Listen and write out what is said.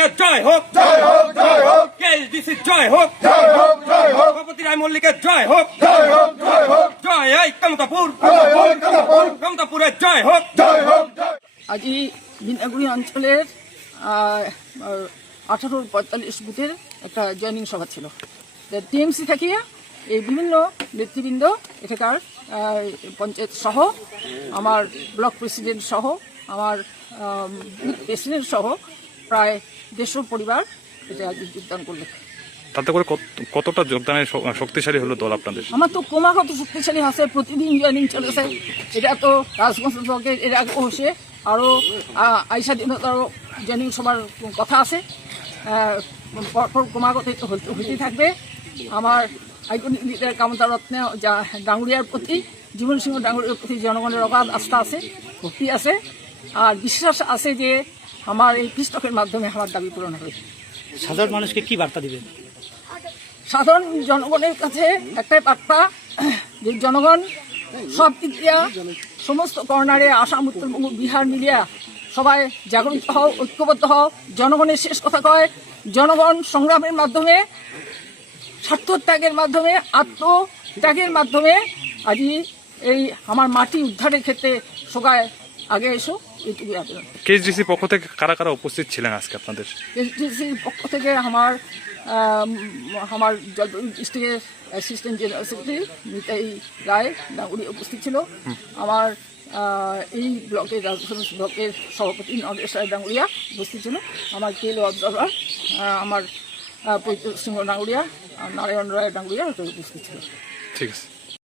সিংহের জয় হোক, জয় হোক, জয় হোক, কেএসডিসির জয় হোক, জয় হোক, জয় হোক, সভাপতি রায় মল্লিকের জয় হোক, জয় হোক, জয় হোক, জয় এই কমতাপুর, জয় হোক, কমলাপুর, কমতাপুরের জয় হোক। জয় হোক, জয় আজি বিনাগুড়ি অঞ্চলের 1845 বুথের একটা জয়নিং সভা ছিল। টিএমসি থাকিয়া এই বিভিন্ন নেতৃবৃন্দ এখানকার পঞ্চায়েত সহ আমার ব্লক প্রেসিডেন্ট সহ আমার বুথ প্রেসিডেন্ট সহ প্রায় 150 পরিবার এটা আজ যোগদান করলো। তাতে করে কতটা যোগদানের শক্তিশালী হলো দল আপনাদের? আমার তো ক্রমাগত শক্তিশালী আছে, প্রতিদিন জয়নিং চলেছে। এটা তো রাজগঞ্জ ব্লকের এর আগে হয়েছে, আরও আইসা দিনতারও জয়নিং সবার কথা আছে। পরপর ক্রমাগত হইতে থাকবে। আমার আইকনিক লিডার কামতা রত্ন ডাঙ্গুরিয়ার প্রতি, জীবন সিংহ ডাঙ্গুরিয়ার প্রতি জনগণের অগাধ আস্থা আছে, ভক্তি আছে, আর বিশ্বাস আছে যে আমার এই কৃষকের মাধ্যমে আমার দাবি পূরণ হবে। সাধারণ মানুষকে কি বার্তা দিবেন? সাধারণ জনগণের কাছে একটাই বার্তা, যে জনগণ সব দিক দিয়া সমস্ত কর্নারে আসাম, উত্তরবঙ্গ, বিহার মিলিয়া সবাই জাগরিত হও, ঐক্যবদ্ধ হও। জনগণের শেষ কথা কয়, জনগণ সংগ্রামের মাধ্যমে, স্বার্থত্যাগের মাধ্যমে, আত্মত্যাগের মাধ্যমে আজই এই আমার মাটি উদ্ধারের ক্ষেত্রে সবাই আগে এসো, এইটুকুই আবেদন। কেএসডিসি পক্ষ থেকে কারা কারা উপস্থিত ছিলেন আজকে আপনাদের? কেএসডিসির পক্ষ থেকে আমার জলপাইগুড়ি ডিস্ট্রিক্টের অ্যাসিস্ট্যান্ট জেনারেল সেক্রেটারি নিতাই রায় ডাঙ্গুরি উপস্থিত ছিল। আমার এই ব্লকের রাজগঞ্জ ব্লকের সভাপতি নরেশ রায় ডাঙ্গুরিয়া উপস্থিত ছিল। আমার কেএলও অবজারভার আমার পৈতৃক সিংহ ডাঙ্গুরিয়া, নারায়ণ রায় ডাঙ্গুরিয়া উপস্থিত ছিল। ঠিক আছে।